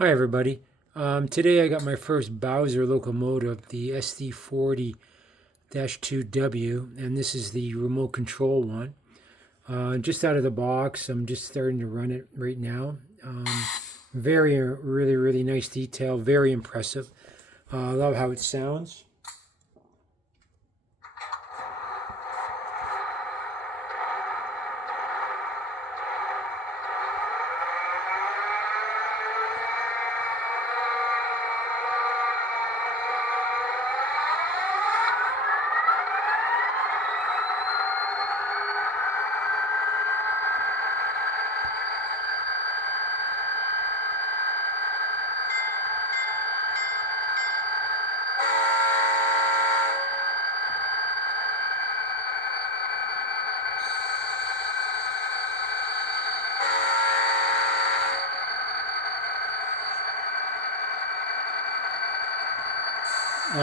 Hi everybody. Today I got my first Bowser locomotive, the SD40-2W, and this is the remote control one. Just out of the box, I'm just starting to run it right now. Really nice detail, very impressive. I love how it sounds.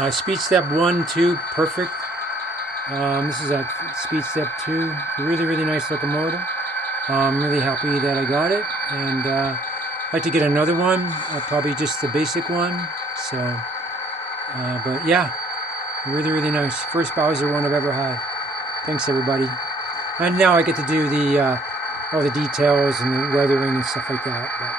Speed step 1, 2, perfect. This is at speed step 2. Really nice locomotive. I'm really happy that I got it, and I'd like to get another one, probably just the basic one. So, but yeah, really nice. First Bowser one I've ever had. Thanks everybody. And now I get to do the all the details and the weathering and stuff like that. But